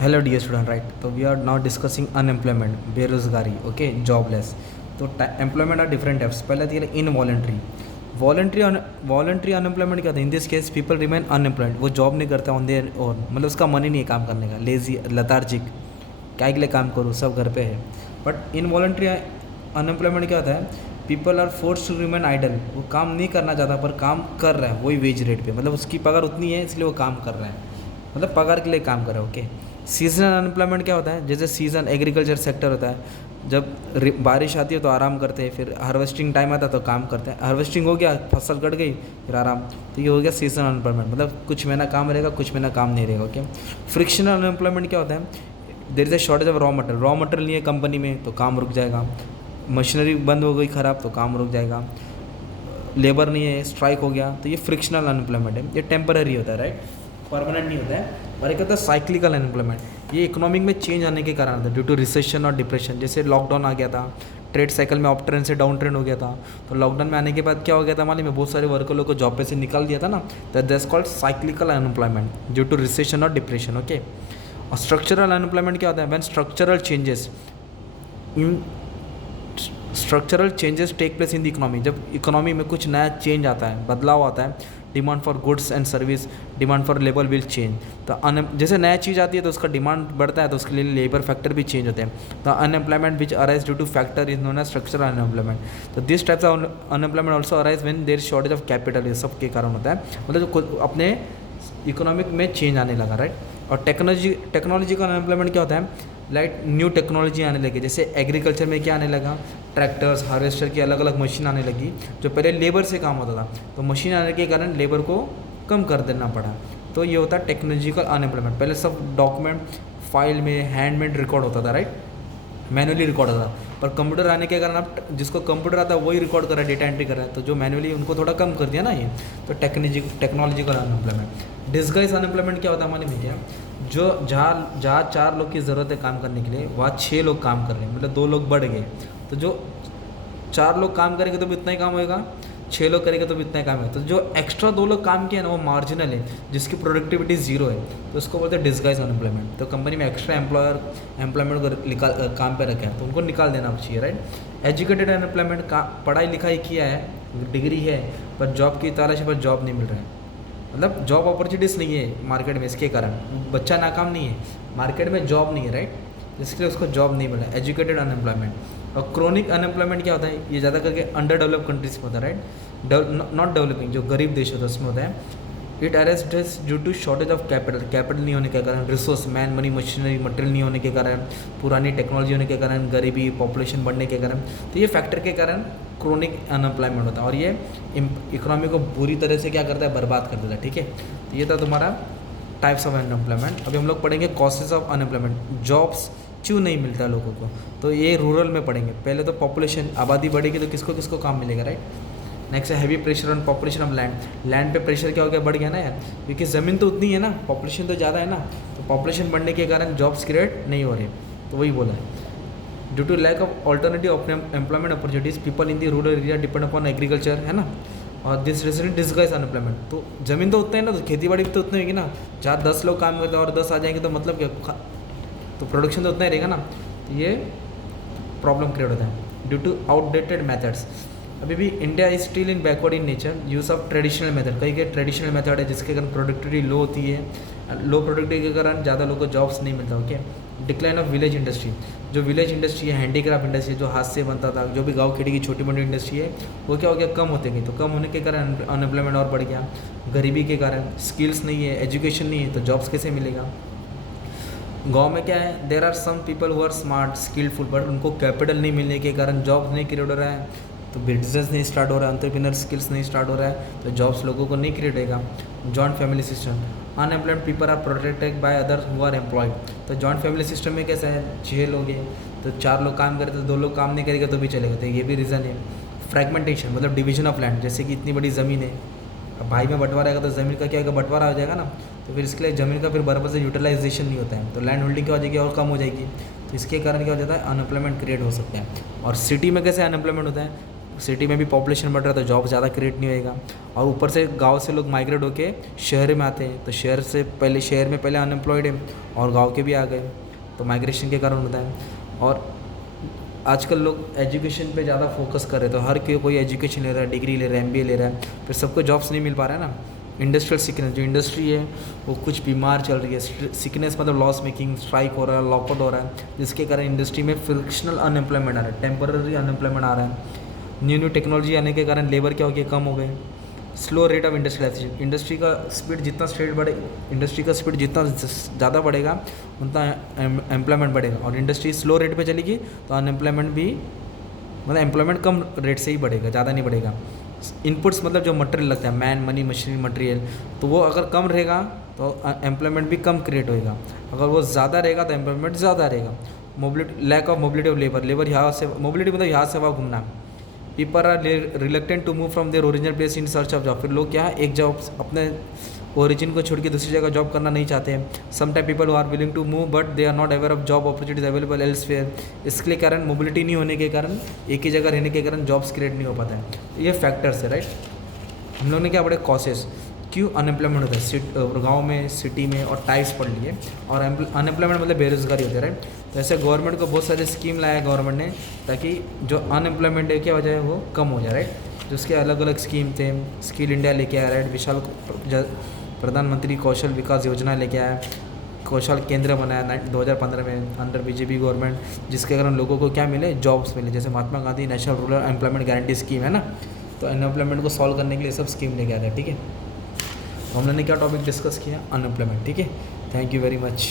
Hello dear student, right. तो we are now discussing unemployment, बेरोजगारी, okay, jobless. तो employment are different types. पहले थी इनवॉलेंट्री। वॉलेंट्री अनएम्प्लॉयमेंट क्या था? In this case people remain unemployed, वो जॉब नहीं करता ऑन देयर ओन, मतलब उसका मन ही नहीं है काम करने का, लेजी, लतार्जिक, क्या के लिए काम करूँ, सब घर पे है। बट इनवॉलेंट्री अनएम्प्लॉयमेंट क्या होता है? People are force to remain idle, वो काम नहीं करना चाहता पर काम कर रहा है वही वेज रेट पे, मतलब उसकी पगार उतनी है इसलिए वो काम कर रहा है, मतलब पगार के लिए काम कर रहा है, ओके। सीजनल अनएम्प्लॉयमेंट क्या होता है? जैसे सीज़न एग्रीकल्चर सेक्टर होता है, जब बारिश आती है तो आराम करते हैं, फिर हार्वेस्टिंग टाइम आता है तो काम करते हैं, हार्वेस्टिंग हो गया, फसल कट गई, फिर आराम। तो ये हो गया सीजनल अनएम्प्लॉयमेंट, मतलब कुछ महीना काम रहेगा, कुछ महीना काम नहीं रहेगा, ओके। फ्रिक्शनल अनएम्प्लॉयमेंट क्या होता है? There is a shortage of raw material नहीं है कंपनी में तो काम रुक जाएगा, मशीनरी बंद हो गई ख़राब तो काम रुक जाएगा, लेबर नहीं है, स्ट्राइक हो गया, तो ये फ्रिक्शनल अनएम्प्लॉयमेंट है, ये टेम्पररी होता है, राइट, परमानेंट नहीं होता है। और एक होता है साइक्लिकल अनएम्प्लॉयमेंट, ये इकोनॉमिक में चेंज आने के कारण होता है, ड्यू टू रिसेशन और डिप्रेशन। जैसे लॉकडाउन आ गया था, ट्रेड साइकिल में अप ट्रेंड से डाउन ट्रेंड हो गया था, तो लॉकडाउन में आने के बाद क्या हो गया था मालूम है? बहुत सारे वर्कर लोग को जॉब पे से निकाल दिया था ना, तो that's called cyclical unemployment due to recession और डिप्रेशन, ओके। और स्ट्रक्चरल अनएम्प्लॉयमेंट क्या होता है? When structural changes in structural changes take place in the economy, जब इकोनॉमी में कुछ नया चेंज आता है, बदलाव आता है, demand for goods and service, demand for labour will change. तो जैसे नया चीज़ आती है तो उसका डिमांड बढ़ता है, तो उसके लिए लेबर फैक्टर भी चेंज होते हैं। तो unemployment which arise due to factor is known as structural unemployment. तो this types of unemployment also arise when there shortage of capital, ये सब के कारण होता है, मतलब जो अपने इकोनॉमिक में चेंज आने लगा, राइट। और टेक्नोलॉजी का अनएम्प्लॉयमेंट क्या होता है? लाइक न्यू टेक्नोलॉजी आने लगी, जैसे एग्रीकल्चर में क्या आने लगा? ट्रैक्टर्स, हार्वेस्टर की अलग अलग मशीन आने लगी, जो पहले लेबर से काम होता था, तो मशीन आने के कारण लेबर को कम कर देना पड़ा। तो ये होता है टेक्नोलॉजिकल अनएम्प्लॉयमेंट। पहले सब डॉक्यूमेंट फाइल में हैंडमेड रिकॉर्ड होता था, राइट, मैनुअली रिकॉर्ड होता था, पर कंप्यूटर आने के कारण अब जिसको कंप्यूटर आता है वही रिकॉर्ड कर रहा है, डेटा एंट्री कर रहा है, तो जो मैनुअली उनको थोड़ा कम कर दिया ना ये। तो टेक्नोलॉजिकल अनएम्प्लॉयमेंट। डिस्गाइज अनएम्प्लॉयमेंट क्या होता है मालूम है क्या? जो जहाँ जहाँ 4 लोग की ज़रूरत है काम करने के लिए, वहाँ 6 लोग काम कर रहे हैं, मतलब 2 लोग बढ़ गए, तो जो 4 लोग काम करेंगे तो भी इतना ही काम होएगा, 6 लोग करेंगे तो भी इतना ही काम है। तो जो एक्स्ट्रा 2 लोग काम किया ना वो मार्जिनल है, जिसकी प्रोडक्टिविटी ज़ीरो है, तो उसको बोलते हैं डिस्गाइज अनएम्प्लॉयमेंट। तो कंपनी में एक्स्ट्रा एम्प्लॉयमेंट को काम पे रखा है तो उनको निकाल देना चाहिए, राइट। एजुकेटेड अनएम्प्लॉयमेंट का पढ़ाई लिखाई किया है, डिग्री है, पर जॉब की तलाश है, पर जॉब नहीं मिल रहा है, मतलब जॉब अपॉर्चुनिटीज़ नहीं है मार्केट में, इसके कारण बच्चा नाकाम नहीं है, मार्केट में जॉब नहीं है, राइट, इसलिए उसको जॉब नहीं मिला। Educated unemployment. और क्रोनिक अनएम्प्लॉयमेंट क्या होता है? ये ज़्यादा करके अंडर डेवलप कंट्रीज में होता है, राइट, नॉट डेवलपिंग, जो गरीब देश होता है उसमें होता है। It arrest due to shortage of capital नहीं होने के कारण, resource, man money machinery material नहीं होने के कारण, पुरानी टेक्नोलॉजी होने के कारण, गरीबी, पॉपुलेशन बढ़ने के कारण, तो ये फैक्टर के कारण क्रोनिक अनएम्प्लॉयमेंट होता है, और ये इकोनॉमी को बुरी तरह से क्या करता है? बर्बाद कर देता है, ठीक है। तो ये था तुम्हारा टाइप्स ऑफ अनएम्प्लॉयमेंट। अभी हम लोग पढ़ेंगे कॉसेज ऑफ अनएम्प्लॉयमेंट, जॉब्स क्यों नहीं मिलता है लोगों को, तो ये रूरल में पढ़ेंगे। पहले तो पॉपुलेशन, आबादी बढ़ेगी तो किसको किसको काम मिलेगा, राइट। नेक्स्ट है heavy pressure on population of land. Land पे प्रेशर क्या हो गया? बढ़ गया ना यार, क्योंकि ज़मीन तो उतनी है ना, पॉपुलेशन तो ज़्यादा है ना, तो पॉपुलेशन बढ़ने के कारण जॉब्स क्रिएट नहीं हो रहे, तो वही बोला है। Due to lack of alternative employment opportunities, people in the rural area depend upon agriculture, है ना। और दिस रिजल्ट डिस्गाइज अनएम्प्लॉयमेंट, तो ज़मीन तो उतना है ना, तो खेती बाड़ी भी तो उतनी होगी ना, जहाँ 10 लोग काम करते हैं और 10 आ जाएंगे तो मतलब क्या, तो प्रोडक्शन तो उतना ही रहेगा ना, तो ये प्रॉब्लम क्रिएट होता है। ड्यू टू आउटडेटेड मेथड्स, अभी भी India is still in backward in nature, use of traditional method, कई के ट्रेडिशनल मेथड है जिसके कारण प्रोडक्टिविटी लो होती है, लो प्रोडक्टिविटी के कारण ज़्यादा लोगों को जॉब्स नहीं मिलता, okay. Decline of village industry, जो विलेज इंडस्ट्री है, हैंडीक्राफ्ट इंडस्ट्री जो हाथ से बनता था, जो भी गांव खेड़ी की छोटी मोटी इंडस्ट्री है, वो क्या हो गया? कम होते गई, तो कम होने के कारण अनएम्प्लॉयमेंट और बढ़ गया। गरीबी के कारण, स्किल्स नहीं है, एजुकेशन नहीं है, तो जॉब्स कैसे मिलेगा? गांव में क्या है? There are some people who are smart skilful, but उनको कैपिटल नहीं मिलने के कारण जॉब्स नहीं क्रिएट हो रहा है, तो बिजनेस नहीं स्टार्ट हो रहा है, एंटरप्रेन्योर स्किल्स नहीं स्टार्ट हो रहा है, तो जॉब्स लोगों को नहीं क्रिएट होगा। Joint family system, unemployed people are protected by other who are employed. तो जॉइंट फैमिली सिस्टम में कैसा है? 6 लोग हैं, तो 4 लोग काम करें तो 2 लोग काम नहीं करेंगे तो भी चलेगा, तो ये भी रीज़न है। फ्रैगमेंटेशन मतलब डिवीजन ऑफ लैंड, जैसे कि इतनी बड़ी ज़मीन है, अब भाई में बंटवारा आएगा तो ज़मीन का क्या होगा? बंटवारा हो जाएगा ना, तो फिर इसके लिए ज़मीन का फिर बराबर से यूटिलाइजेशन नहीं होता है, तो लैंड होल्डिंग क्या हो जाएगी? और कम हो जाएगी, तो इसके कारण क्या हो जाता है? अनएम्प्लॉयमेंट क्रिएट हो सकता है। और सिटी में कैसे अनएम्प्लॉयमेंट होता है? सिटी में भी पॉपुलेशन बढ़ रहा है तो जॉब ज़्यादा क्रिएट नहीं होएगा, और ऊपर से गांव से लोग माइग्रेट होके शहर में आते हैं, तो शहर में पहले अनएम्प्लॉयड है और गांव के भी आ गए, तो माइग्रेशन के कारण होता है। और आजकल लोग एजुकेशन पे ज़्यादा फोकस कर रहे हैं, तो हर कोई एजुकेशन ले रहा है, डिग्री ले रहा है, MBA ले रहा है, फिर सबको जॉब्स नहीं मिल पा रहा है ना। इंडस्ट्रियल सिकनेस, जो इंडस्ट्री है वो कुछ बीमार चल रही है, सिकनेस मतलब लॉस मेकिंग, स्ट्राइक हो रहा है, लॉकआउट हो रहा है, जिसके कारण इंडस्ट्री में फ्रिक्शनल अनएम्प्लॉयमेंट आ रहा है, टेम्पररी अनएम्प्लॉयमेंट आ रहा है। न्यू टेक्नोलॉजी आने के कारण लेबर क्या हो गया, कम हो गए। Slow rate of industrialisation, industry का स्पीड जितना ज़्यादा बढ़ेगा उतना एम्प्लॉयमेंट बढ़ेगा, और इंडस्ट्री स्लो रेट पे चलेगी तो अनएम्प्लॉयमेंट भी, मतलब एम्प्लॉयमेंट कम रेट से ही बढ़ेगा, ज़्यादा नहीं बढ़ेगा। इनपुट्स मतलब जो मटेरियल लगता है, मैन, मनी, मशीनरी, मटेरियल, तो वो अगर कम रहेगा तो एम्प्लॉयमेंट भी कम क्रिएट होएगा, अगर वो ज़्यादा रहेगा तो एम्प्लॉयमेंट ज़्यादा रहेगा। Mobility, lack of mobility of labour यहाँ से, मोबिलिटी मतलब यहाँ से वहाँ घूमना। People are reluctant to move from their original place in search of job, फिर लोग क्या है, एक जॉब अपने ओरिजिन को छोड़ के दूसरी जगह जॉब करना नहीं चाहते हैं। Some time people are willing to move but they are not aware of job opportunities available elsewhere, इसके कारण मोबिलिटी नहीं होने के कारण, एक ही जगह रहने के कारण जॉब्स क्रिएट नहीं हो पाता है। ये फैक्टर्स है, राइट। हम लोग ने क्या पढ़े, कॉसेस, क्यों अनएम्प्लॉयमेंट होता है गाँव में, सिटी में, और टाइप्स पढ़ लिए। और अनएम्प्लॉयमेंट मतलब बेरोजगारी होती है, राइट। तो ऐसे गवर्नमेंट को बहुत सारे स्कीम लाया है गवर्नमेंट ने, ताकि जो अनएम्प्लॉयमेंट है क्या वजह है वो कम हो जाए, राइट। जिसके अलग अलग स्कीम थे, स्किल इंडिया लेके आया, राइट। विशाल प्रधानमंत्री कौशल विकास योजना लेके आया, कौशल केंद्र बनाया 2015 में अंडर BJP गवर्नमेंट, जिसके कारण लोगों को क्या मिले, जॉब्स मिले। जैसे Mahatma Gandhi national rural employment guarantee scheme है ना, तो अनएम्प्लॉयमेंट को सॉल्व करने के लिए सब स्कीम लेके आया था, ठीक है। तो हम लोगों ने क्या टॉपिक डिस्कस किया, अनएम्प्लॉयमेंट, ठीक है। Thank you very much.